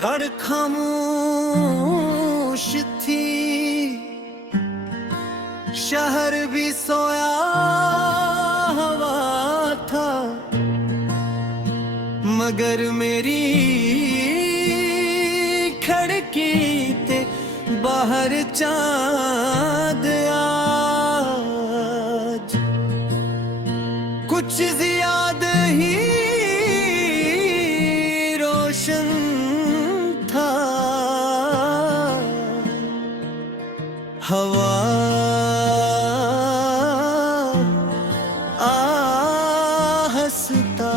धड़ खामोश थी, शहर भी सोया हुआ था, मगर मेरी खिड़की ते बाहर चांद आज कुछ ज्यादा ही रोशन था। हवा आहस्ता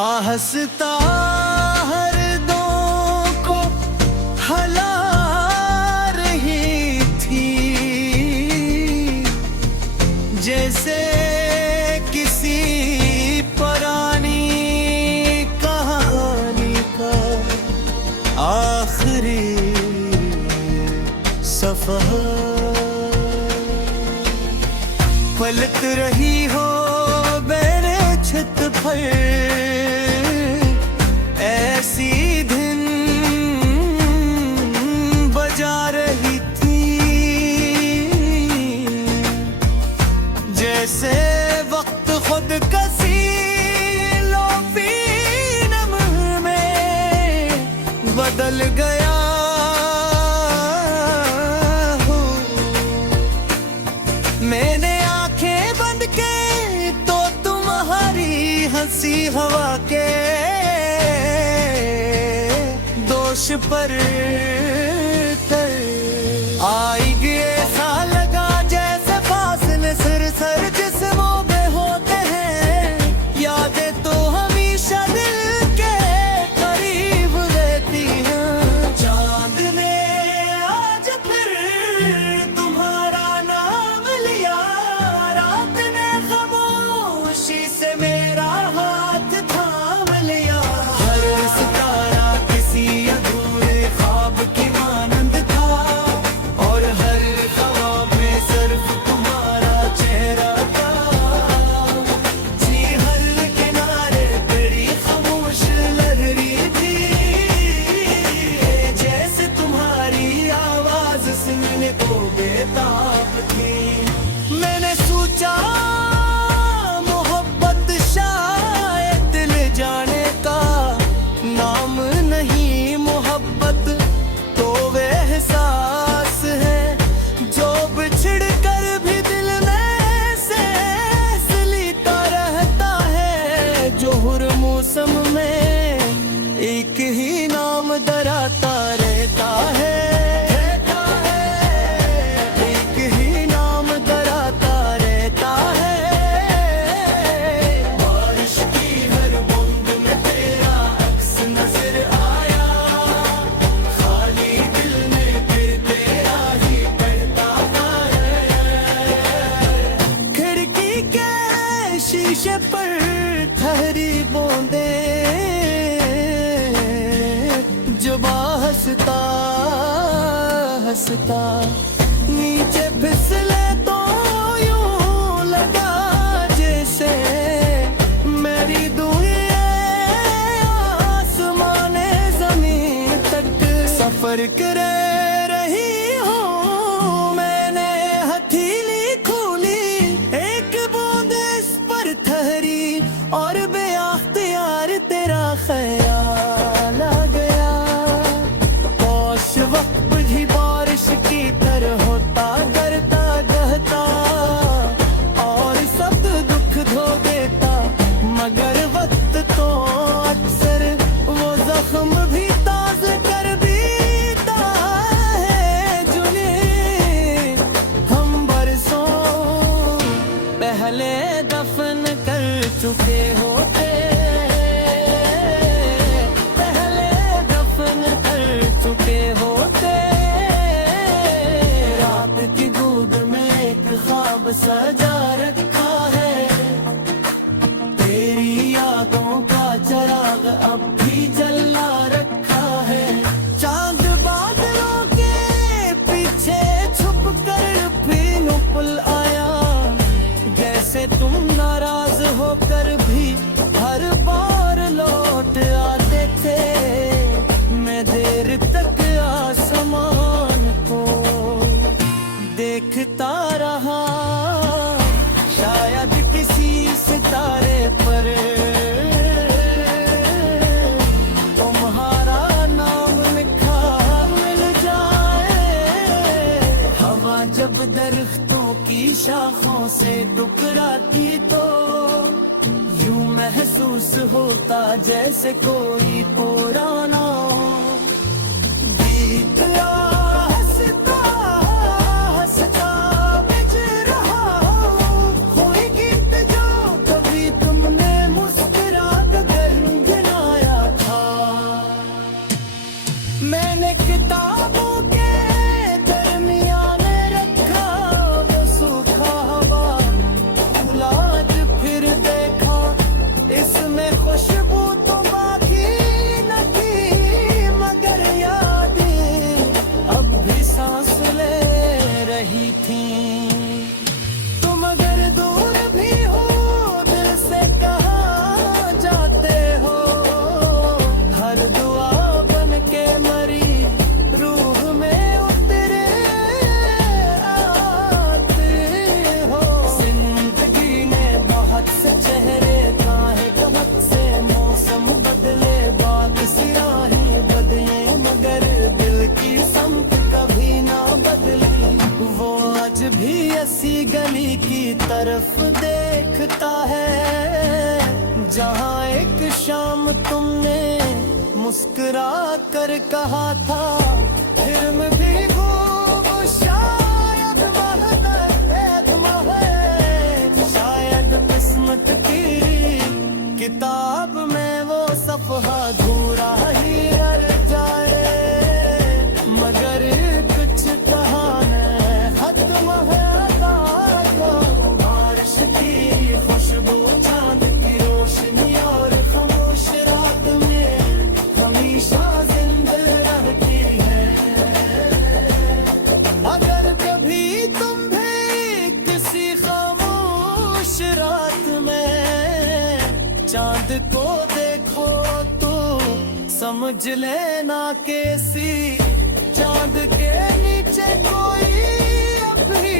आहस्ता हर दो को हला रही थी, जैसे किसी पुरानी कहानी का आखिरी सफर। पलट रही हो मेरे छत पर ऐसी धुन बजा रही थी, जैसे वक्त खुद कसी लोफी नम में बदल गया हो। मैंने आंखें बंद के तो तुम्हारी हंसी हवा के दोष पर आई गए। ऐसा लगा जैसे फासले सर सर जिस्मों में होते हैं, यादें तो हमेशा दिल के करीब रहती हैं। चांद ने आज फिर तुम्हारा नाम लिया, रात ने खामोशी से मेरा हाथ थाम लिया। हर सितारा किसी अधूरे ख्वाब की मानंद था, और हर ख्वाब में सिर्फ तुम्हारा चेहरा था। जी हर किनारे तेरी खामोश लहरी थी, जैसे तुम्हारी आवाज सुनने को बेताब थी। मैंने सोचा मोहब्बत शायद दिल जाने का नाम नहीं, मोहब्बत तो वे एहसास है जो बिछड़ कर भी दिल में से सलीता रहता है। जो हर मौसम में एक ही नाम दराता रहता है, एक ही नाम दराता रहता है। बारिश की हर बूंद में तेरा अक्स नजर आया, खाली दिल में फिर तेरा ही पड़ता है। खिड़की के शीशे पर ठहरी बूंदे जुबा हंसता हंसता नीचे फिसले तो यूं लगा जैसे मेरी दुनिया आसमाने जमीन तक सफर करे रही हूँ। मैंने हथेली खोली, एक बूंद इस पर ठहरी, और बेअख्तियार तेरा ख्याल आ गया। होश वक्त बुझी बारिश की तरह होता करता गहता, और सब दुख धो देता, मगर वक्त तो अक्सर वो जख्म भी ताज़ कर देता है। जिन्हें हम बरसों पहले दफन कर चुके होते, पहले दफन कर चुके होते। रात की दूध में एक ख्वाब सजा रखा है, तेरी यादों का चिराग अब भी जला रखा है। चांद बादलों के पीछे छुप कर फिर पुल आया, जैसे तुम नाराज होकर भी हर बार से टकराती तो यूं महसूस होता जैसे कोई पुराना गीत हंसता हंसता बज रहा हो, कोई गीत जो कभी तुमने मुस्कुरा कर गुनगुनाया था। मैंने किताबों के दरमियान रखा वो सूखा हवा फूला, आज फिर देखा इसमें खुशबू तो बाकी न थी, मगर यादें अब भी सांस ले रही थी। तुम अगर दूर भी हो दिल से कहाँ जाते हो, हर दुआ बन के मरी रूह में उतरे आते हो। जिंदगी ने बहुत से चेहरे काहे कबक से मौसम बदले, बात सिराहें बदले, मगर दिल की संग कभी ना बदली। वो आज भी ऐसी गली की तरफ देखता है जहाँ एक शाम तुमने मुस्कुरा कर कहा था, फिर मैं भी खूब शायद शायद किस्मत की किताब में वो सफहा अधूरा ही रह जाए, मगर कुछ कहानी खत्म है तो बारिश की खुशबू, चांद की रोशनी और खामोश रात में हमेशा जिंदा रहती है। अगर कभी तुम भी किसी खामोश रात में चांद को देखो तो समझ लेना कैसी चांद के नीचे कोई अभी